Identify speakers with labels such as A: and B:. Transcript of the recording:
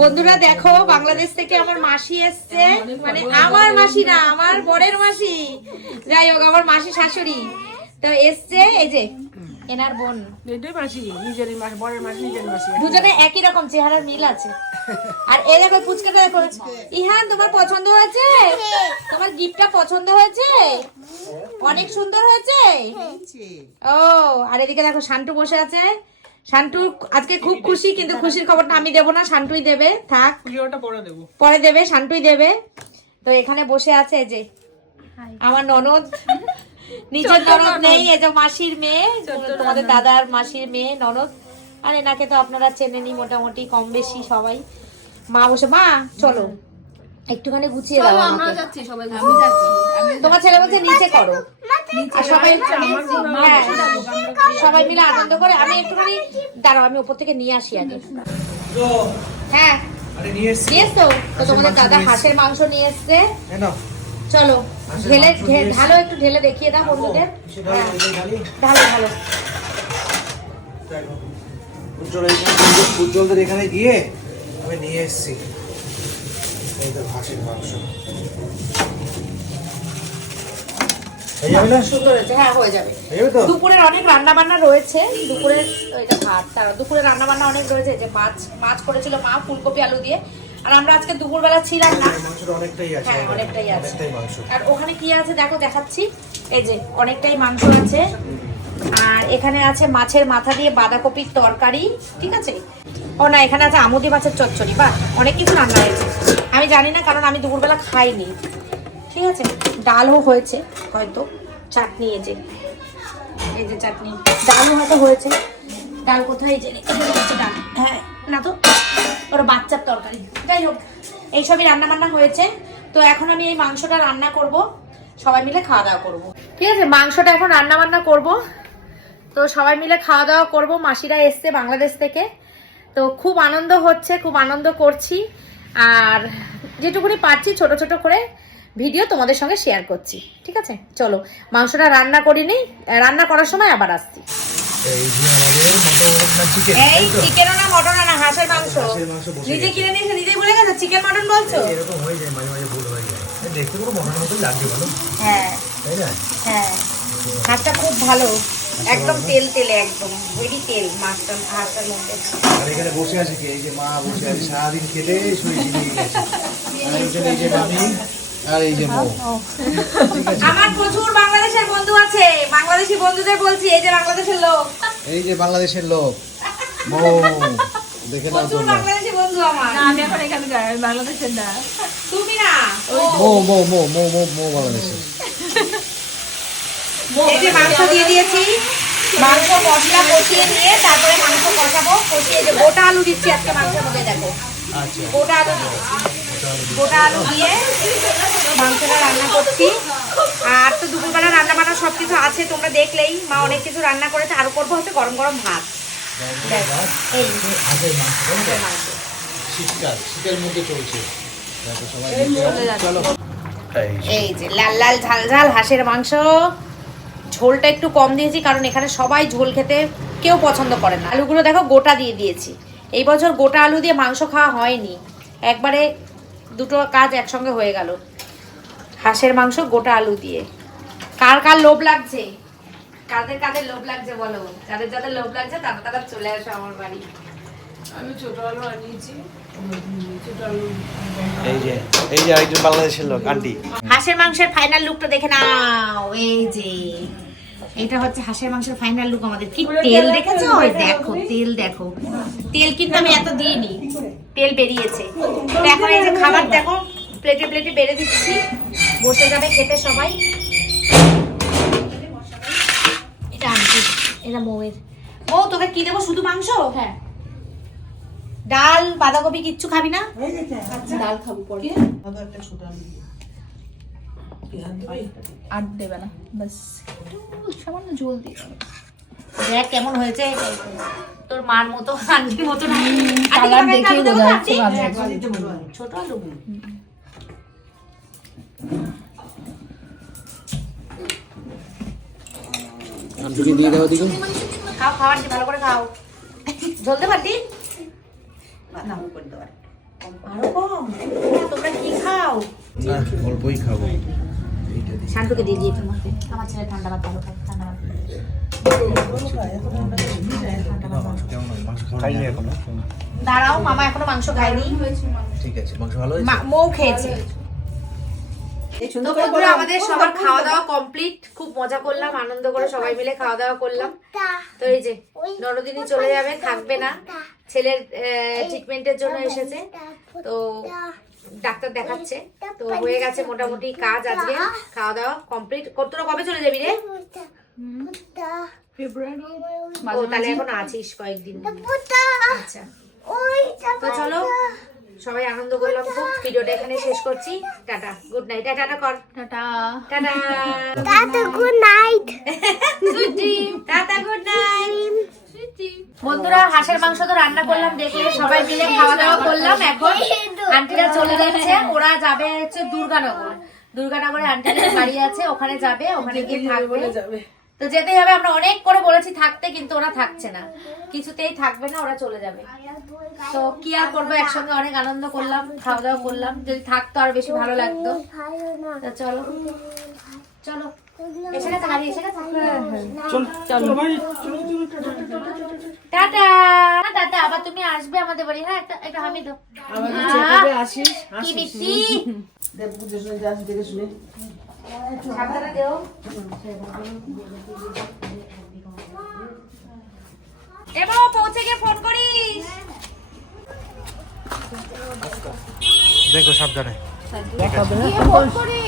A: বন্ধুরা দেখো, বাংলাদেশ থেকে আমার মাসি এসছে। মানে আমার মাসি না, আমার বরের মাসি। যাই হোক, আমার মাসি শাশুড়ি। তো এসছে এই যে এনার বোন।
B: এটাই মাসি নিজেরই মাস বরের মাস নিজের মাসি।
A: দুজনে একই রকম চেহারার মিল আছে। আর এই দেখো পুচকাটা দেখো। ইহান তোমার পছন্দ হয়েছে? তোমার গিফটটা পছন্দ হয়েছে? অনেক সুন্দর হয়েছে? ও আর এদিকে দেখো শান্টু বসে আছে। শান্টু আজকে খুব খুশি কিন্তু খুশির খবরটা আমি দেবো না শান্টুই দেবে। থাক।
B: ভিডিওটা পরে দেবো।
A: পরে দেবে শান্তুই দেবে। তো এখানে বসে আছে যে আমার ননদ। নিজের ননদ নেই এই যে মাসির মেয়ে তোমাদের দাদার মাসির মেয়ে ননদ। আর এনাকে তো আপনারা চেনেনি মোটামুটি কম বেশি সবাই। মা বসে মা চলো। একটুখানি গুছিয়ে দাও আমাকে।
C: যাচ্ছি সবাই আমি যাচ্ছি
A: তোমার ছেলে বলছে নিচে করো। সবাই হ্যাঁ সবাই মিলে আনন্দ করে। আমি একটুখানি দাঁড়াও আমি উপর থেকে নিয়ে আসি আগে। হ্যাঁ।
D: নিয়ে এসছো।
A: তো তোমাদের দাদা হাঁসের মাংস নিয়ে এসছে। চলো ঢেলে
D: মাংস নিয়ে
A: ঢে-
D: এসছি।
A: ঢালো একটু ঢেলে দেখিয়ে দাও বন্ধুদের। হ্যাঁ, ঢালো ঢালো।
D: এখানে- উজ্জ্বলদের এখানে গিয়ে আমি নিয়ে এসছি। এই হাঁসের মাংস। হয়ে
A: হ্যাঁ হয়ে
D: হয়ে
A: দুপুরের অনেক রান্না বান্না রয়েছে। দুপুরের এটা ভাত তার দুপুরের রান্না বান্না অনেক রয়েছে। যে মাছ মাছ করেছিল মা ফুলকপি আলু দিয়ে। আর আমরা আজকে দুপুরবেলা ছিলাম না।
D: মাংসটা অনেকটাই আছে
A: হ্যাঁ অনেকটাই আছে। আর ওখানে কি আছে দেখো দেখাচ্ছি। এই যে অনেকটাই মাংস আছে। আর এখানে আছে মাছের মাথা দিয়ে বাঁধাকপির তরকারি ঠিক আছে? ও না এখানে আছে আমুদি মাছের চচ্চড়ি। বা অনেক কিছু রান্না হয়েছে। আমি জানি না কারণ আমি দুপুরবেলা খাইনি। ঠিক আছে? ডালও হয়েছে হয়তো। চাটনি এই যে। এই যে চাটনি। ডালও হয়তো হয়েছে। ডাল কোথায়? যে ডাল। হ্যাঁ না তো। ওরা বাচ্চার তরকারি। যাই হোক, এইসবই রান্না বান্না হয়েছে। তো এখন আমি এই মাংসটা রান্না করব। সবাই মিলে খাওয়া দাওয়া করব। ঠিক আছে, মাংসটা এখন রান্না বান্না করব। তো সবাই মিলে খাওয়া দাওয়া করব। মাসিরা এসছে বাংলাদেশ থেকে। তো খুব আনন্দ হচ্ছে, খুব আনন্দ করছি। আর যেটুকুনি পারছি ছোট ছোট করে ভিডিও তোমাদের সঙ্গে শেয়ার করছি। ঠিক আছে? চলো, মাংসটা রান্না করিনি। রান্না করার সময় আবার আসছি।
D: এই যে আমাদের মটন না চিকেন
A: এই চিকেনও না মটনও না হাঁসের মাংস।
D: বসে
A: নিজে কিনে নিয়েছে নিজেই বলে গেছে? চিকেন মটন বলছো?
D: এরকম হয়ে যায় মাঝে মাঝে ভুল হয়ে যায়। দেখতে পুরো মটনের মতোই লাগছে ভালো
A: হ্যাঁ।
D: তাই না?
A: হ্যাঁ। হাঁসটা খুব ভালো একদম তেল তেলে একদম হেভি তেল মাছটা হাঁসটার মধ্যে।
D: আর এখানে বসে আছে কি? এই যে মা বসে আছে সারাদিন খেতে গেছে। আর এই যে মামি আর এই যে
A: আমার প্রচুর বাংলাদেশের বন্ধু আছে। বাংলাদেশি বন্ধুদের বলছি এই যে বাংলাদেশের লোক।
D: এই যে বাংলাদেশের লোক। মৌ দেখে নাও
A: প্রচুর
D: তোমরা।
A: বাংলাদেশি বন্ধু আমার।
C: না আমি এখন এখানে যাই বাংলাদেশের না।
A: তুমি না?
D: মৌ মৌ মৌ মৌ মৌ মৌ বাংলাদেশের
A: এই যে মাংস দিয়ে দিয়েছি। মাংস মশলা কষিয়ে নিয়ে তারপরে মাংস কষাবো। কষিয়ে যে গোটা আলু দিচ্ছি আজকে মাংসের মধ্যে দেখো।
D: আচ্ছা।
A: গোটা আলু দিয়েছি। গোটা আলু দিয়ে মাংসটা রান্না করছি। আর তো দুপুরবেলা রান্না বান্না সব কিছু আছে তোমরা দেখলেই। মা অনেক কিছু রান্না করেছে আরও করব হচ্ছে গরম গরম ভাত। এই
D: যে
A: লাল লাল ঝাল ঝাল হাঁসের মাংস। ঝোলটা একটু কম দিয়েছি কারণ এখানে সবাই ঝোল খেতে কেউ পছন্দ করে না। আলুগুলো দেখো গোটা দিয়ে দিয়েছি। এই বছর গোটা আলু দিয়ে মাংস খাওয়া হয়নি। একবারে দুটো কাজ একসঙ্গে হয়ে গেল। হাঁসের মাংস গোটা আলু দিয়ে। কার কার লোভ লাগছে? কাদের কাদের লোভ লাগছে বলো? যাদের যাদের লোভ লাগছে তারা তারা চলে আসো আমার বাড়ি।
B: আমি ছোট আলু আনিয়েছি।
D: এই যে এই যে আরেকজন বাংলাদেশের লোক আন্টি।
A: হাঁসের মাংসের ফাইনাল লুকটা দেখে নাও। এই যে এটা হচ্ছে হাঁসের মাংসের ফাইনাল লুক আমাদের। কি তেল দেখেছ? দেখো তেল দেখো। তেল কিন্তু আমি এত দিইনি। তেল বেরিয়েছে। তো এখন এই যে খাবার দেখো প্লেটে প্লেটে বেড়ে দিচ্ছি। বসে যাবে খেতে সবাই। এটা আনছি এটা মৌয়ের মৌ তোকে কি দেবো? শুধু মাংস? হ্যাঁ। ডাল বাঁধাকপি কিচ্ছু খাবি না?
C: ডাল খাব পরে। আর দেবে না বাস সামান্য ঝোল দিয়ে।
A: দেখ কেমন হয়েছে। তোর মার মতো আন্টির মতো না।
C: কালার দেখেই
A: তোমাকে একটা আলু
C: বোঝা যাচ্ছে
A: ছোট আলু
D: শান্তুকে দিয়ে দাও দিকে
A: খাও খাওয়ার দি, ভালো করে খাও। ঝলতে পারতি আরও কম। তোমরা কি খাও?
D: অল্পই খাব।
A: শান্তুকে দিয়ে দিয়ে তোমাকে। আমার ছেলে ঠান্ডা ভাত ভালো খায় ঠান্ডা ভাত দাঁড়াও মামা এখনও মাংস খায়নি।
D: ঠিক আছে মাংস ভালো
A: মৌ খেয়েছে। আমাদের সবার খাওয়া দাওয়া কমপ্লিট খুব মজা করলাম আনন্দ করে সবাই মিলে খাওয়া দাওয়া করলাম। তো এই যে নরদিনী চলে যাবে থাকবে না। ছেলের ট্রিটমেন্টের জন্য এসেছে। তো ডাক্তার দেখাচ্ছে। তো হয়ে গেছে মোটামুটি কাজ আজকে। খাওয়া দাওয়া কমপ্লিট। তোরা কবে চলে যাবি রে?
C: ফেব্রুয়ারি।
A: ও তাহলে এখন আছিস কয়েকদিন। আচ্ছা। তো চলো সবাই আনন্দ করলাম খুব। ভিডিওটা এখানে শেষ করছি। টাটা। গুড নাইট টাটা কর।
C: Tata.
A: Tata.
E: Tata, good night.
A: Tata good night বন্ধুরা হাঁসের মাংস তো রান্না করলাম দেখলে সবাই মিলে খাওয়া দাওয়া করলাম এখন। আন্টিরা চলে যাচ্ছে ওরা যাবে হচ্ছে দুর্গানগর। দুর্গানগরে আন্টিদের বাড়ি আছে ওখানে যাবে ওখানে গিয়ে থাকবে।
B: যাবে।
A: তো যেতেই হবে আমরা অনেক করে বলেছি থাকতে কিন্তু ওরা থাকছে না। কিছুতেই থাকবে না ওরা চলে যাবে। তো কি আর করব একসঙ্গে অনেক আনন্দ করলাম খাওয়া দাওয়া করলাম। যদি থাকতো আর বেশি ভালো লাগতো। চলো। চলো। এসে এসে গেছে? টাটা! আবার তুমি আসবে আমাদের বাড়ি হ্যাঁ? একটা একটা হামি দাও। আহ,
B: আসিস
A: কি মিষ্টি?
B: দেব বুঝে শুনে যাস দেখে শুনে।
A: সাবধানে দেও। এবার পৌঁছে গিয়ে ফোন করিস।
D: দেখো সাবধানে।
C: ফোন করি